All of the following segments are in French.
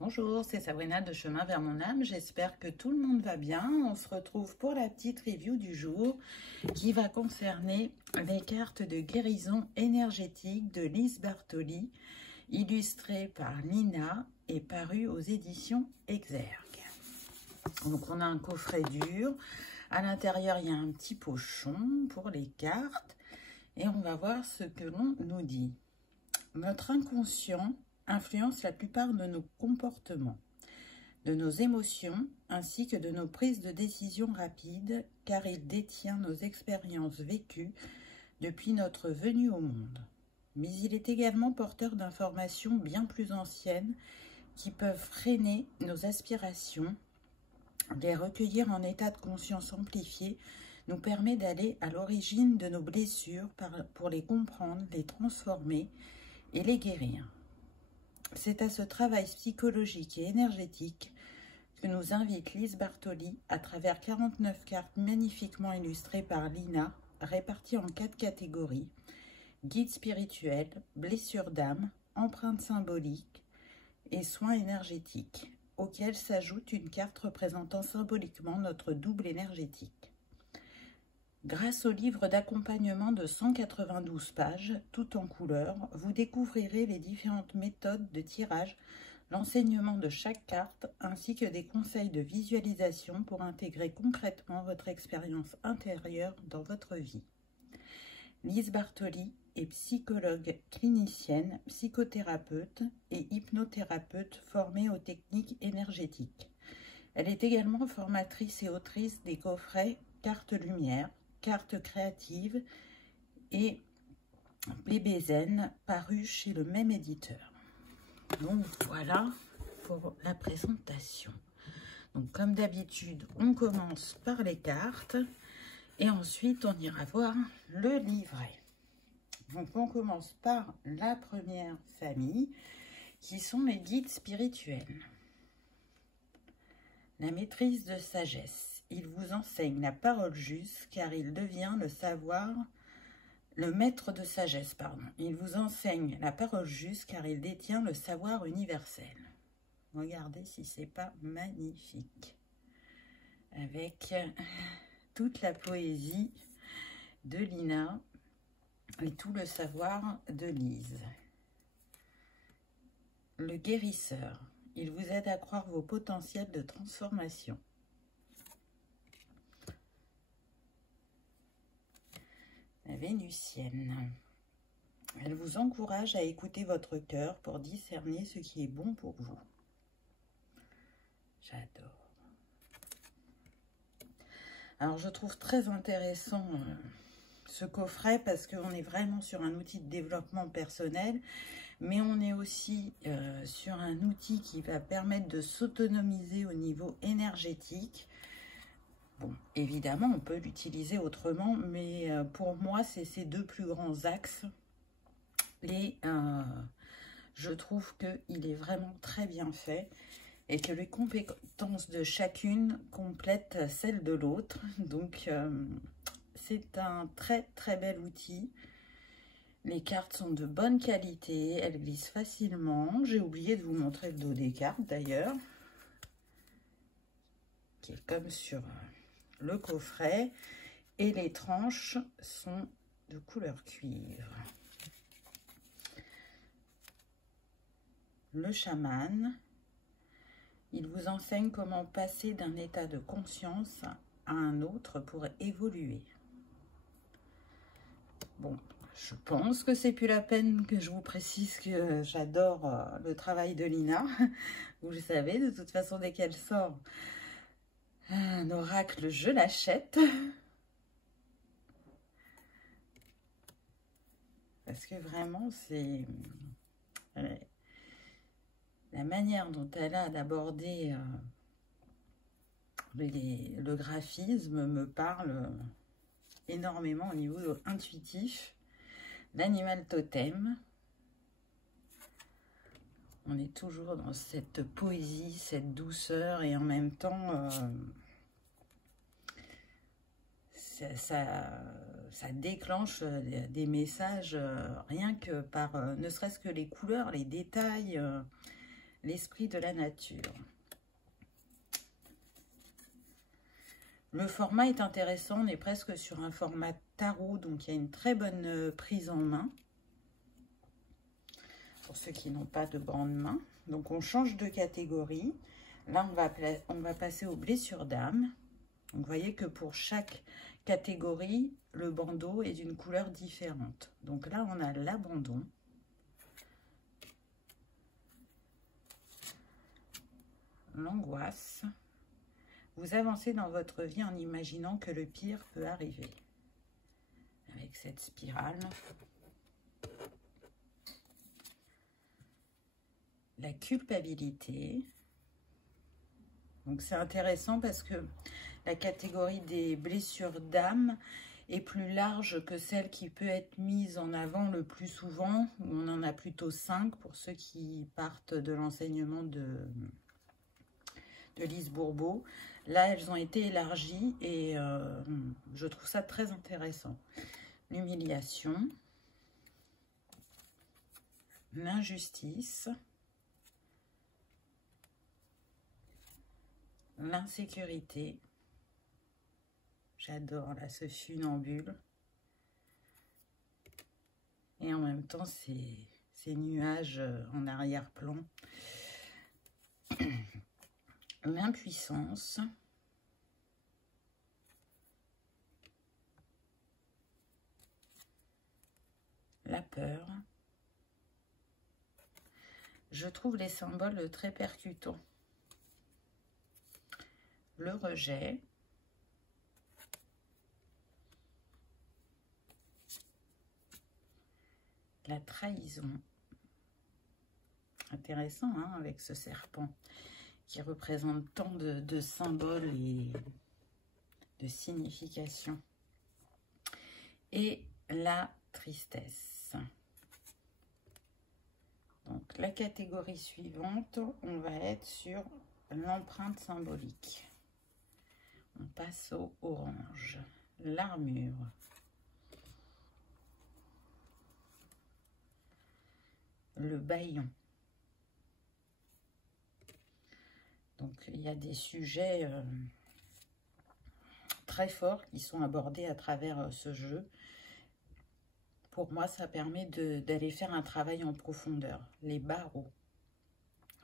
Bonjour, c'est Sabrina de Chemin vers mon âme. J'espère que tout le monde va bien. On se retrouve pour la petite review du jour qui va concerner les cartes de guérison énergétique de Lise Bartoli, illustrées par Lina et parues aux éditions Exergue. Donc on a un coffret dur. À l'intérieur, il y a un petit pochon pour les cartes. Et on va voir ce que l'on nous dit. Notre inconscient influence la plupart de nos comportements, de nos émotions, ainsi que de nos prises de décision rapides, car il détient nos expériences vécues depuis notre venue au monde. Mais il est également porteur d'informations bien plus anciennes qui peuvent freiner nos aspirations. Les recueillir en état de conscience amplifié nous permet d'aller à l'origine de nos blessures pour les comprendre, les transformer et les guérir. C'est à ce travail psychologique et énergétique que nous invite Lise Bartoli à travers 49 cartes magnifiquement illustrées par Lina, réparties en 4 catégories: guide spirituel, blessure d'âme, empreinte symbolique et soins énergétiques, auxquels s'ajoute une carte représentant symboliquement notre double énergétique. Grâce au livre d'accompagnement de 192 pages, tout en couleur, vous découvrirez les différentes méthodes de tirage, l'enseignement de chaque carte, ainsi que des conseils de visualisation pour intégrer concrètement votre expérience intérieure dans votre vie. Lise Bartoli est psychologue clinicienne, psychothérapeute et hypnothérapeute formée aux techniques énergétiques. Elle est également formatrice et autrice des coffrets Cartes Lumière, Cartes créatives et Bébé Zen, parus chez le même éditeur. Donc voilà pour la présentation. Donc comme d'habitude, on commence par les cartes et ensuite on ira voir le livret. Donc on commence par la première famille qui sont les guides spirituels. La maîtrise de sagesse. Il vous enseigne la parole juste, car il devient le maître de sagesse, pardon. Il vous enseigne la parole juste, car il détient le savoir universel. Regardez si c'est pas magnifique. Avec toute la poésie de Lina et tout le savoir de Lise. Le guérisseur. Il vous aide à croire vos potentiels de transformation. La Vénusienne. Elle vous encourage à écouter votre cœur pour discerner ce qui est bon pour vous. J'adore. Alors, je trouve très intéressant ce coffret parce qu'on est vraiment sur un outil de développement personnel, mais on est aussi sur un outil qui va permettre de s'autonomiser au niveau énergétique. Bon, évidemment, on peut l'utiliser autrement, mais pour moi, c'est ces deux plus grands axes. Et je trouve qu'il est vraiment très bien fait et que les compétences de chacune complètent celles de l'autre. Donc, c'est un très, très bel outil. Les cartes sont de bonne qualité, elles glissent facilement. J'ai oublié de vous montrer le dos des cartes, d'ailleurs, qui est comme sur le coffret, et les tranches sont de couleur cuivre. Le chaman, il vous enseigne comment passer d'un état de conscience à un autre pour évoluer. Bon, je pense que c'est plus la peine que je vous précise que j'adore le travail de Lina. Vous le savez, de toute façon, dès qu'elle sort un oracle, je l'achète. Parce que vraiment, c'est la manière dont elle a d'aborder le graphisme me parle énormément au niveau intuitif. L'animal totem. On est toujours dans cette poésie, cette douceur, et en même temps, ça déclenche des messages rien que par, ne serait-ce que les couleurs, les détails, l'esprit de la nature. Le format est intéressant, on est presque sur un format tarot, donc il y a une très bonne prise en main. Pour ceux qui n'ont pas de grande main. Donc on change de catégorie. Là on va passer aux blessures d'âme. Donc vous voyez que pour chaque catégorie, le bandeau est d'une couleur différente. Donc là on a l'abandon. L'angoisse. Vous avancez dans votre vie en imaginant que le pire peut arriver. Avec cette spirale. La culpabilité. Donc c'est intéressant parce que la catégorie des blessures d'âme est plus large que celle qui peut être mise en avant le plus souvent. On en a plutôt 5 pour ceux qui partent de l'enseignement de Lise Bourbeau. Là, elles ont été élargies et je trouve ça très intéressant. L'humiliation, l'injustice, l'insécurité. J'adore là ce funambule. Et en même temps, ces nuages en arrière-plan. L'impuissance. La peur. Je trouve les symboles très percutants. Le rejet. La trahison. Intéressant hein, avec ce serpent qui représente tant de symboles et de significations. Et la tristesse. Donc la catégorie suivante, on va être sur l'empreinte symbolique. On passe au orange. L'armure. Le bâillon. Donc il y a des sujets très forts qui sont abordés à travers ce jeu. Pour moi, ça permet d'aller faire un travail en profondeur. Les barreaux.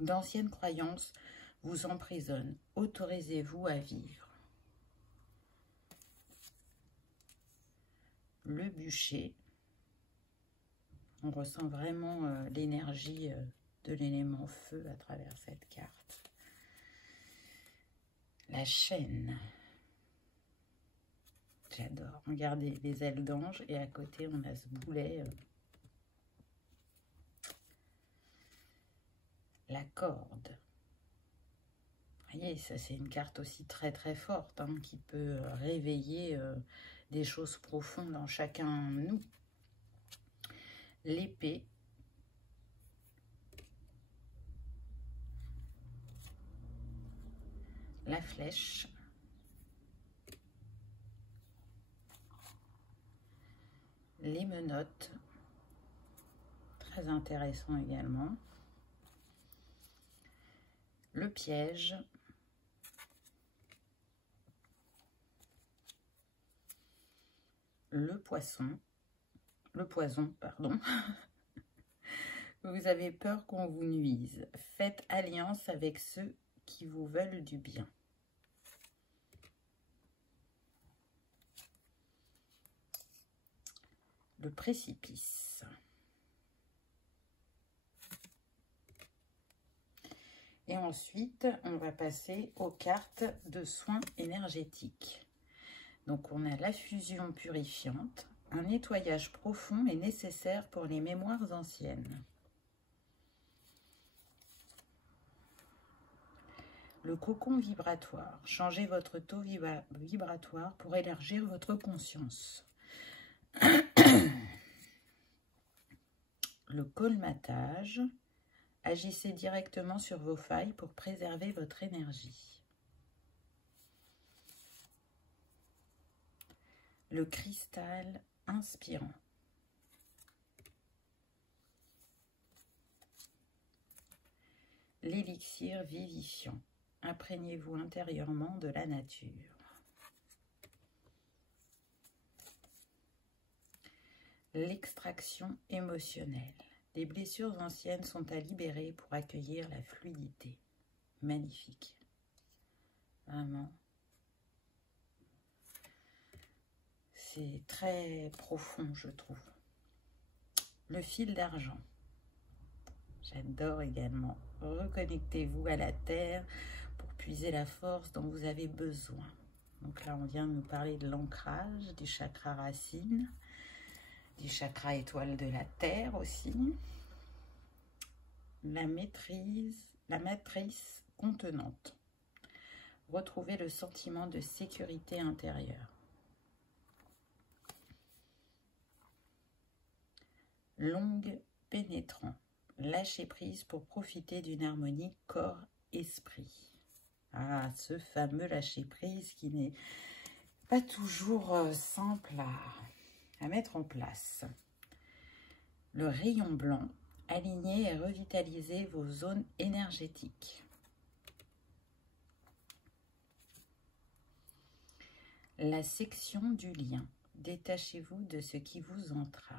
D'anciennes croyances vous emprisonnent. Autorisez-vous à vivre. Le bûcher. On ressent vraiment l'énergie de l'élément feu à travers cette carte. La chaîne. J'adore. Regardez les ailes d'ange et à côté on a ce boulet. La corde. Vous voyez, ça c'est une carte aussi très très forte hein, qui peut réveiller des choses profondes en chacun de nous. L'épée. La flèche. Les menottes. Très intéressant également. Le piège. Le poisson. Le poison, pardon. Vous avez peur qu'on vous nuise. Faites alliance avec ceux qui vous veulent du bien. Le précipice. Et ensuite, on va passer aux cartes de soins énergétiques. Donc, on a la fusion purifiante. Un nettoyage profond est nécessaire pour les mémoires anciennes. Le cocon vibratoire. Changez votre taux vibratoire pour élargir votre conscience. Le colmatage. Agissez directement sur vos failles pour préserver votre énergie. Le cristal inspirant. l'élixir vivifiant. Imprégnez-vous intérieurement de la nature. L'extraction émotionnelle. Des blessures anciennes sont à libérer pour accueillir la fluidité. Magnifique. Vraiment. C'est très profond, je trouve. Le fil d'argent. J'adore également. Reconnectez-vous à la terre pour puiser la force dont vous avez besoin. Donc là, on vient de nous parler de l'ancrage, du chakra racine, du chakra étoile de la terre aussi. La maîtrise, la matrice contenante. Retrouvez le sentiment de sécurité intérieure. Longue pénétrant. Lâcher prise pour profiter d'une harmonie corps-esprit. Ah, ce fameux lâcher prise qui n'est pas toujours simple à mettre en place. Le rayon blanc. Alignez et revitalisez vos zones énergétiques. La section du lien. Détachez-vous de ce qui vous entrave.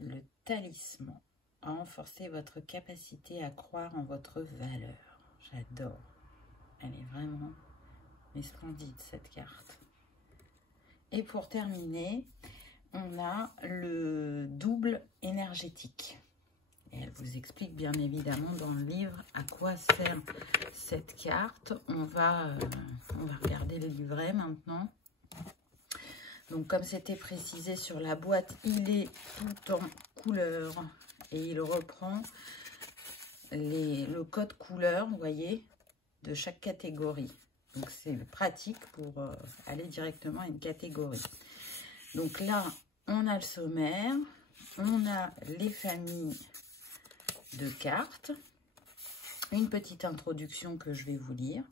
Le talisman. Renforcez votre capacité à croire en votre valeur. J'adore. Elle est vraiment splendide, cette carte. Et pour terminer, on a le double énergétique. Et elle vous explique bien évidemment dans le livre à quoi sert cette carte. On va regarder le livret maintenant. Donc comme c'était précisé sur la boîte, il est tout en couleur et il reprend le code couleur, vous voyez, de chaque catégorie. Donc c'est pratique pour aller directement à une catégorie. Donc là, on a le sommaire, on a les familles de cartes, une petite introduction que je vais vous lire.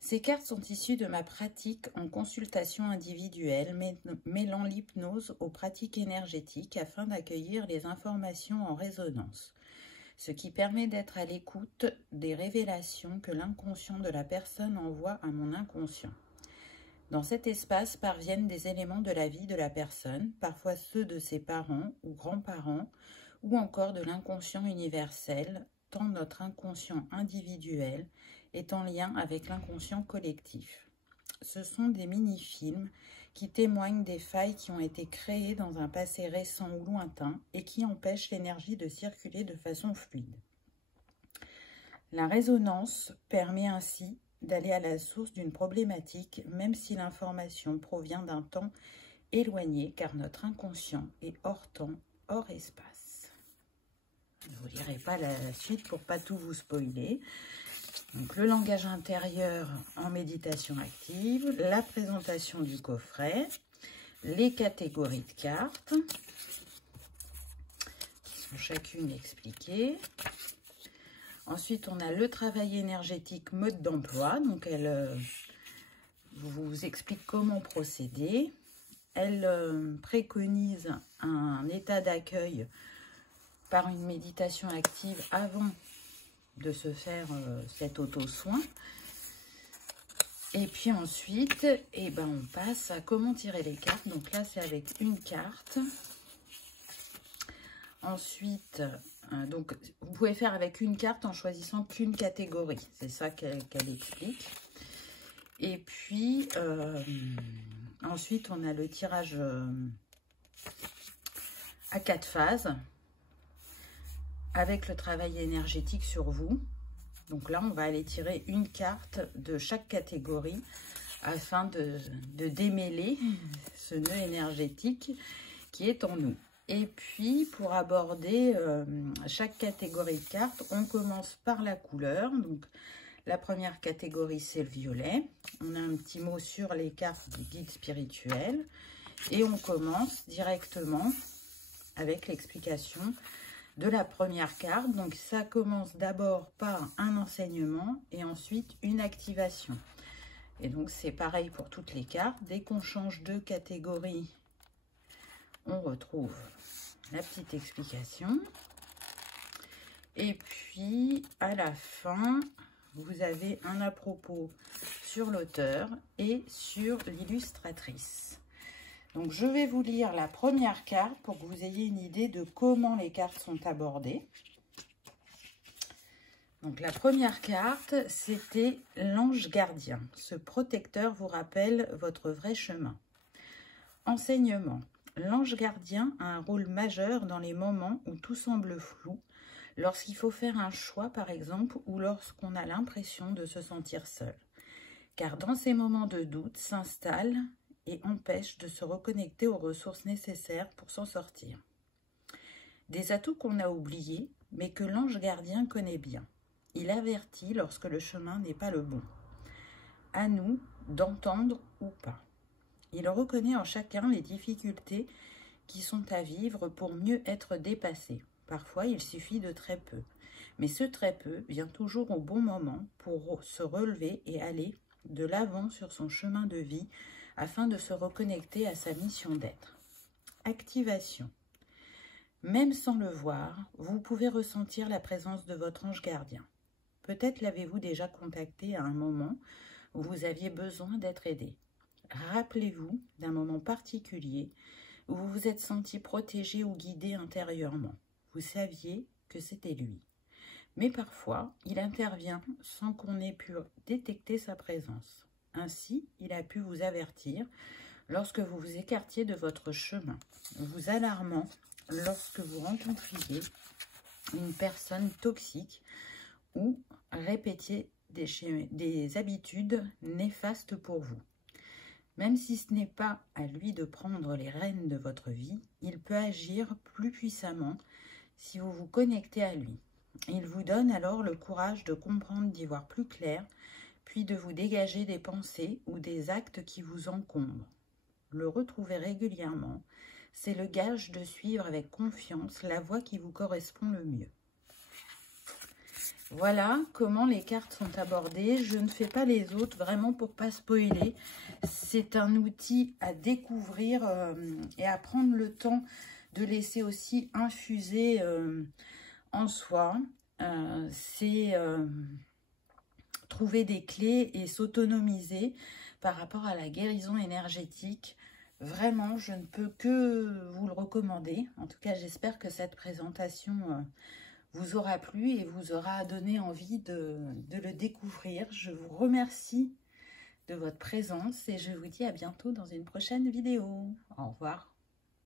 Ces cartes sont issues de ma pratique en consultation individuelle, mêlant l'hypnose aux pratiques énergétiques afin d'accueillir les informations en résonance, ce qui permet d'être à l'écoute des révélations que l'inconscient de la personne envoie à mon inconscient. Dans cet espace parviennent des éléments de la vie de la personne, parfois ceux de ses parents ou grands-parents, ou encore de l'inconscient universel, tant notre inconscient individuel est en lien avec l'inconscient collectif. Ce sont des mini-films qui témoignent des failles qui ont été créées dans un passé récent ou lointain et qui empêchent l'énergie de circuler de façon fluide. La résonance permet ainsi d'aller à la source d'une problématique, même si l'information provient d'un temps éloigné, car notre inconscient est hors temps, hors espace. Je ne vous lirai pas la suite pour pas tout vous spoiler. Donc, le langage intérieur en méditation active, la présentation du coffret, les catégories de cartes, qui sont chacune expliquées. Ensuite, on a le travail énergétique mode d'emploi. Donc, elle vous explique comment procéder. Elle préconise un état d'accueil par une méditation active avant de se faire cet auto-soin. Et puis ensuite, on passe à comment tirer les cartes. Donc là, c'est avec une carte. Ensuite, donc vous pouvez faire avec une carte en choisissant qu'une catégorie. C'est ça qu'elle explique. Et puis, ensuite, on a le tirage à 4 phases, avec le travail énergétique sur vous. Donc là, on va aller tirer une carte de chaque catégorie afin de démêler ce nœud énergétique qui est en nous. Et puis, pour aborder chaque catégorie de cartes, on commence par la couleur. Donc, la première catégorie, c'est le violet. On a un petit mot sur les cartes des guides spirituels. Et on commence directement avec l'explication de la première carte. Donc ça commence d'abord par un enseignement et ensuite une activation. Et donc c'est pareil pour toutes les cartes. Dès qu'on change de catégorie, on retrouve la petite explication. Et puis, à la fin, vous avez un à propos sur l'auteur et sur l'illustratrice. Donc, je vais vous lire la première carte pour que vous ayez une idée de comment les cartes sont abordées. Donc, la première carte, c'était l'ange gardien. Ce protecteur vous rappelle votre vrai chemin. Enseignement. L'ange gardien a un rôle majeur dans les moments où tout semble flou, lorsqu'il faut faire un choix, par exemple, ou lorsqu'on a l'impression de se sentir seul. Car dans ces moments de doute s'installe et empêche de se reconnecter aux ressources nécessaires pour s'en sortir. Des atouts qu'on a oubliés, mais que l'ange gardien connaît bien. Il avertit lorsque le chemin n'est pas le bon. À nous d'entendre ou pas. Il reconnaît en chacun les difficultés qui sont à vivre pour mieux être dépassées. Parfois, il suffit de très peu. Mais ce très peu vient toujours au bon moment pour se relever et aller de l'avant sur son chemin de vie afin de se reconnecter à sa mission d'être. Activation. Même sans le voir, vous pouvez ressentir la présence de votre ange gardien. Peut-être l'avez-vous déjà contacté à un moment où vous aviez besoin d'être aidé. Rappelez-vous d'un moment particulier où vous vous êtes senti protégé ou guidé intérieurement. Vous saviez que c'était lui. Mais parfois, il intervient sans qu'on ait pu détecter sa présence. Ainsi, il a pu vous avertir lorsque vous vous écartiez de votre chemin, vous alarmant lorsque vous rencontriez une personne toxique ou répétiez des habitudes néfastes pour vous. Même si ce n'est pas à lui de prendre les rênes de votre vie, il peut agir plus puissamment si vous vous connectez à lui. Il vous donne alors le courage de comprendre, d'y voir plus clair, puis de vous dégager des pensées ou des actes qui vous encombrent. Le retrouver régulièrement, c'est le gage de suivre avec confiance la voie qui vous correspond le mieux. Voilà comment les cartes sont abordées. Je ne fais pas les autres vraiment pour pas spoiler. C'est un outil à découvrir et à prendre le temps de laisser aussi infuser en soi. C'est trouver des clés et s'autonomiser par rapport à la guérison énergétique. Vraiment, je ne peux que vous le recommander. En tout cas, j'espère que cette présentation vous aura plu et vous aura donné envie de le découvrir. Je vous remercie de votre présence et je vous dis à bientôt dans une prochaine vidéo. Au revoir.